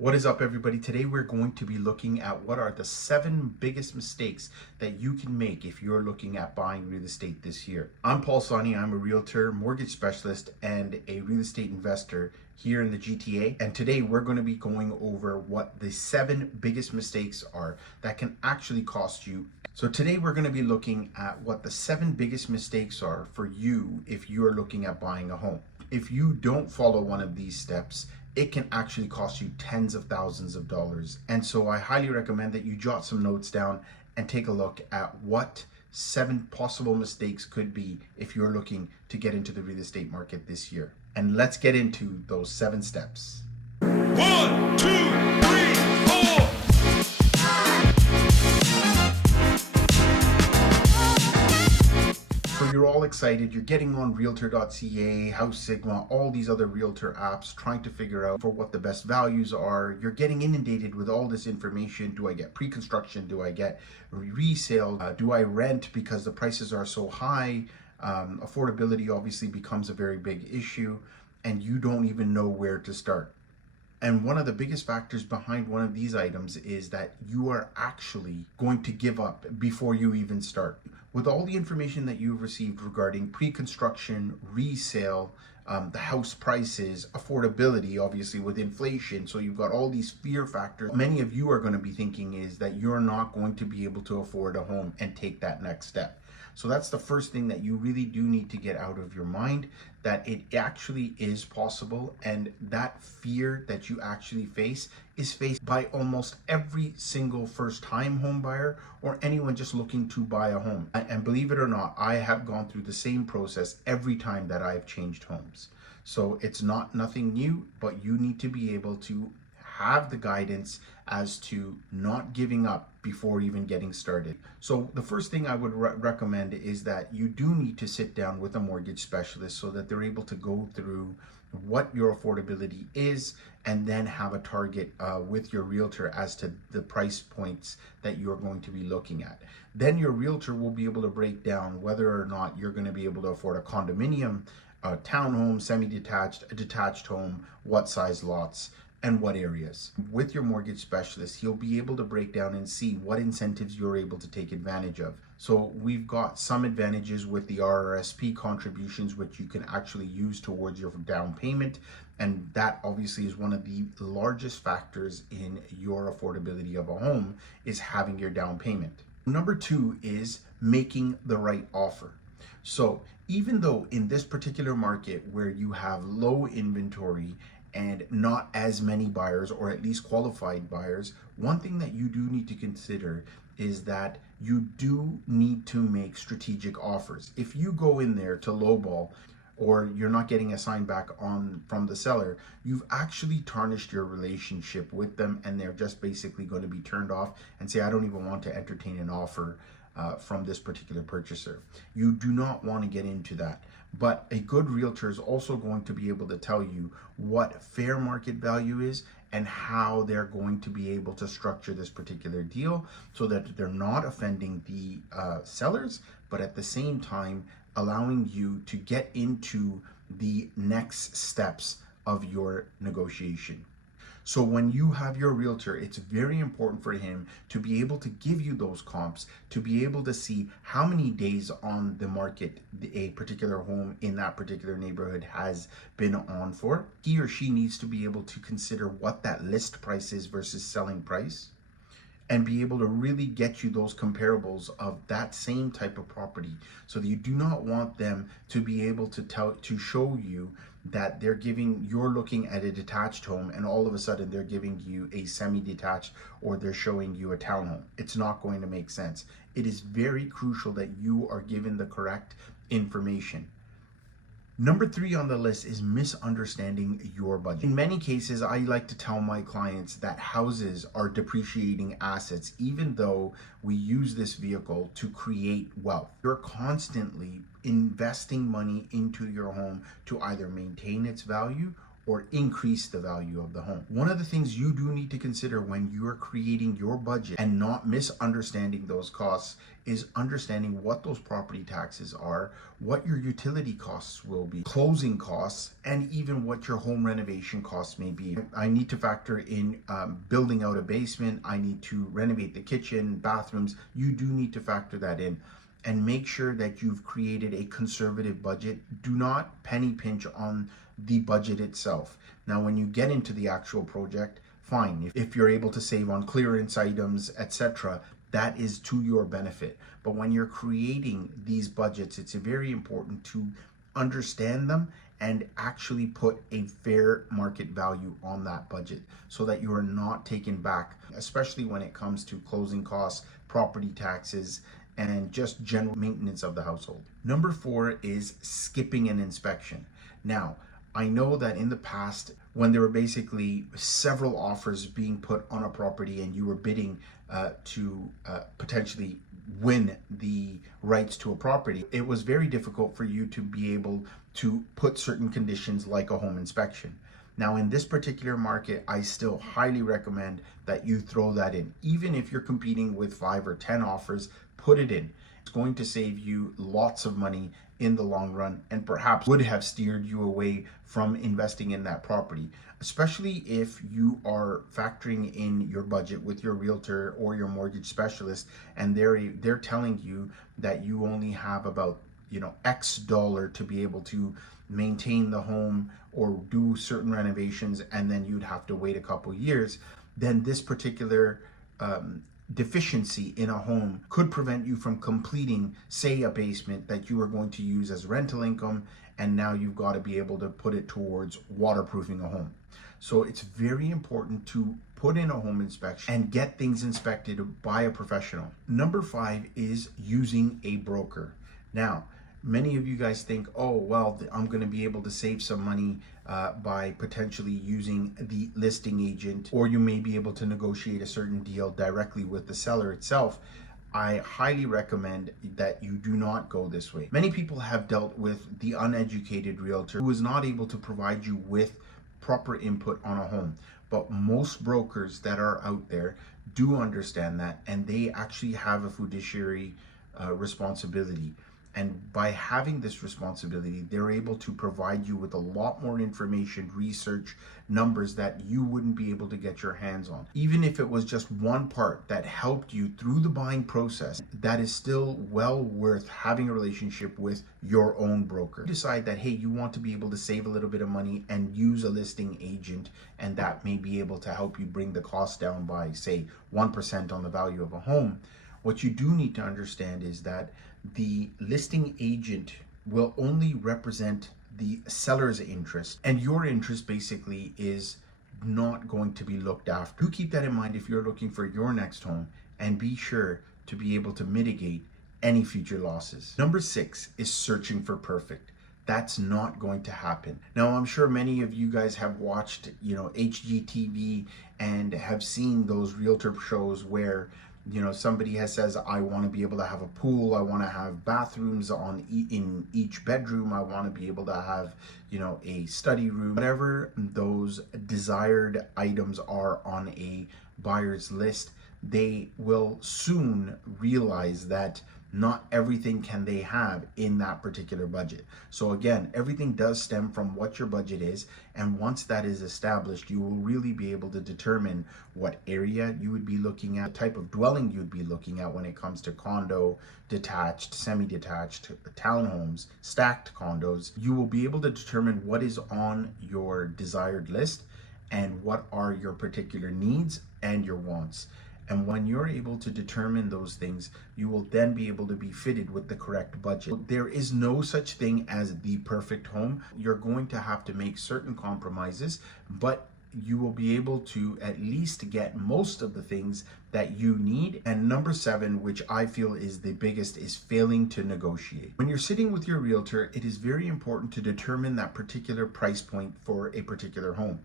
What is up, everybody? Today we're going to be looking at what are the 7 biggest mistakes that you can make if you're looking at buying real estate this year. I'm Paul Sawhney. I'm a realtor, mortgage specialist, and a real estate investor here in the GTA. And today we're going to be going over what the 7 biggest mistakes are that can actually cost you. So today we're going to be looking at what the 7 biggest mistakes are for you if you're looking at buying a home. If you don't follow one of these steps, it can actually cost you tens of thousands of dollars. And so I highly recommend that you jot some notes down and take a look at what 7 possible mistakes could be if you're looking to get into the real estate market this year. And let's get into those 7 steps. 1, 2, 3, 4. So you're all excited, you're getting on realtor.ca, House Sigma, all these other realtor apps, trying to figure out for what the best values are. You're getting inundated with all this information. Do I get pre-construction? Do I get resale? Do I rent because the prices are so high? Affordability obviously becomes a very big issue, and you don't even know where to start. And one of the biggest factors behind one of these items is that you are actually going to give up before you even start. With all the information that you've received regarding pre-construction, resale, the house prices, affordability, obviously with inflation, so you've got all these fear factors. Many of you are going to be thinking is that you're not going to be able to afford a home and take that next step. So that's the first thing that you really do need to get out of your mind, that it actually is possible, and that fear that you actually face is faced by almost every single first-time home buyer or anyone just looking to buy a home. And believe it or not, I have gone through the same process every time that I've changed homes. So it's nothing new, but you need to be able to have the guidance as to not giving up before even getting started. So the first thing I would recommend is that you do need to sit down with a mortgage specialist so that they're able to go through what your affordability is and then have a target with your realtor as to the price points that you're going to be looking at. Then your realtor will be able to break down whether or not you're going to be able to afford a condominium, a townhome, semi-detached, a detached home, what size lots, and what areas. With your mortgage specialist, he'll be able to break down and see what incentives you're able to take advantage of. So we've got some advantages with the RRSP contributions, which you can actually use towards your down payment. And that obviously is one of the largest factors in your affordability of a home, is having your down payment. Number 2 is making the right offer. So even though in this particular market where you have low inventory and not as many buyers, or at least qualified buyers, one thing that you do need to consider is that you do need to make strategic offers. If you go in there to lowball, or you're not getting a sign back from the seller, you've actually tarnished your relationship with them, and they're just basically going to be turned off and say, I don't even want to entertain an offer from this particular purchaser. You do not want to get into that. But a good realtor is also going to be able to tell you what fair market value is and how they're going to be able to structure this particular deal so that they're not offending the sellers, but at the same time allowing you to get into the next steps of your negotiation. So when you have your realtor, it's very important for him to be able to give you those comps, to be able to see how many days on the market a particular home in that particular neighborhood has been on for. He or she needs to be able to consider what that list price is versus selling price, and be able to really get you those comparables of that same type of property. So that you do not want them to be able to show you that you're looking at a detached home and all of a sudden they're giving you a semi-detached, or they're showing you a townhome. It's not going to make sense. It is very crucial that you are given the correct information. Number 3 on the list is misunderstanding your budget. In many cases, I like to tell my clients that houses are depreciating assets, even though we use this vehicle to create wealth. You're constantly investing money into your home to either maintain its value or increase the value of the home. One of the things you do need to consider when you are creating your budget and not misunderstanding those costs is understanding what those property taxes are, what your utility costs will be, closing costs, and even what your home renovation costs may be. I need to factor in building out a basement. I need to renovate the kitchen, bathrooms. You do need to factor that in. And make sure that you've created a conservative budget. Do not penny pinch on the budget itself. Now, when you get into the actual project, fine. If you're able to save on clearance items, etc., that is to your benefit. But when you're creating these budgets, it's very important to understand them and actually put a fair market value on that budget so that you are not taken back, especially when it comes to closing costs, property taxes, and just general maintenance of the household. Number 4 is skipping an inspection. Now, I know that in the past, when there were basically several offers being put on a property and you were bidding to potentially win the rights to a property, it was very difficult for you to be able to put certain conditions like a home inspection. Now, in this particular market, I still highly recommend that you throw that in. Even if you're competing with 5 or 10 offers, put it in. It's going to save you lots of money in the long run and perhaps would have steered you away from investing in that property, especially if you are factoring in your budget with your realtor or your mortgage specialist and they're telling you that you only have about X dollar to be able to maintain the home or do certain renovations, and then you'd have to wait a couple years. Then this particular deficiency in a home could prevent you from completing, say, a basement that you are going to use as rental income, and now you've got to be able to put it towards waterproofing a home. So it's very important to put in a home inspection and get things inspected by a professional. Number 5 is using a broker. Now, many of you guys think, oh, well, I'm going to be able to save some money by potentially using the listing agent, or you may be able to negotiate a certain deal directly with the seller itself. I highly recommend that you do not go this way. Many people have dealt with the uneducated realtor who is not able to provide you with proper input on a home. But most brokers that are out there do understand that, and they actually have a fiduciary responsibility. And by having this responsibility, they're able to provide you with a lot more information, research, numbers that you wouldn't be able to get your hands on. Even if it was just one part that helped you through the buying process, that is still well worth having a relationship with your own broker. Decide that, hey, you want to be able to save a little bit of money and use a listing agent, and that may be able to help you bring the cost down by, say, 1% on the value of a home. What you do need to understand is that the listing agent will only represent the seller's interest, and your interest basically is not going to be looked after. Do keep that in mind if you're looking for your next home, and be sure to be able to mitigate any future losses. Number 6 is searching for perfect. That's not going to happen. Now, I'm sure many of you guys have watched, HGTV and have seen those realtor shows where somebody says, I want to be able to have a pool, I want to have bathrooms in each bedroom, I want to be able to have, a study room. Whatever those desired items are on a buyer's list, they will soon realize that not everything can they have in that particular budget. So again, everything does stem from what your budget is, and once that is established, you will really be able to determine what area you would be looking at, the type of dwelling you'd be looking at when it comes to condo, detached, semi-detached, townhomes, stacked condos. You will be able to determine what is on your desired list and what are your particular needs and your wants. And when you're able to determine those things, you will then be able to be fitted with the correct budget. There is no such thing as the perfect home. You're going to have to make certain compromises, but you will be able to at least get most of the things that you need. And number 7, which I feel is the biggest, is failing to negotiate. When you're sitting with your realtor, it is very important to determine that particular price point for a particular home.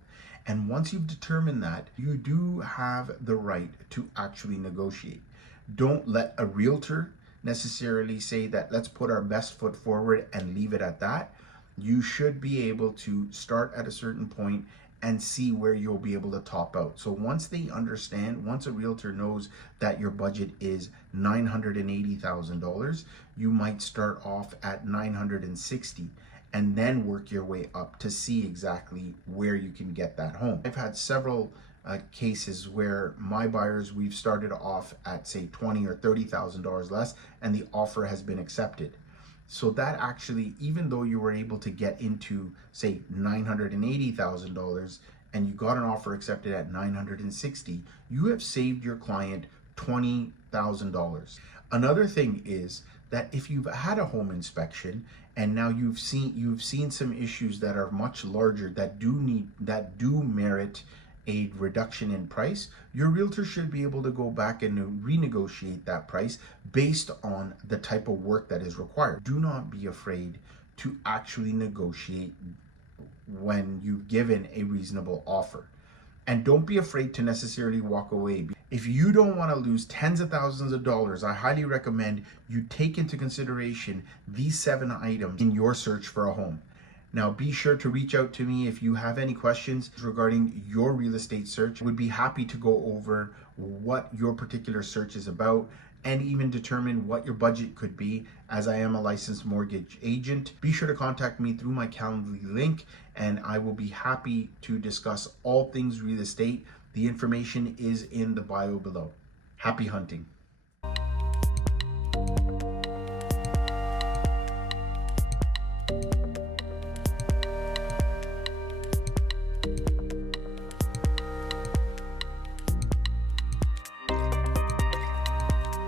And once you've determined that, you do have the right to actually negotiate. Don't let a realtor necessarily say that let's put our best foot forward and leave it at that. You should be able to start at a certain point and see where you'll be able to top out. So once they understand, once a realtor knows that your budget is $980,000, you might start off at 960 and then work your way up to see exactly where you can get that home. I've had several cases where my buyers, we've started off at say $20,000 or $30,000 less, and the offer has been accepted. So that actually, even though you were able to get into say $980,000 and you got an offer accepted at 960, you have saved your client $20,000. Another thing is that if you've had a home inspection and now you've seen some issues that are much larger that do merit a reduction in price, your realtor should be able to go back and renegotiate that price based on the type of work that is required. Do not be afraid to actually negotiate when you've given a reasonable offer. And don't be afraid to necessarily walk away. If you don't want to lose tens of thousands of dollars, I highly recommend you take into consideration these 7 items in your search for a home. Now, be sure to reach out to me if you have any questions regarding your real estate search. I would be happy to go over what your particular search is about and even determine what your budget could be, as I am a licensed mortgage agent. Be sure to contact me through my Calendly link and I will be happy to discuss all things real estate. The information is in the bio below. Happy hunting.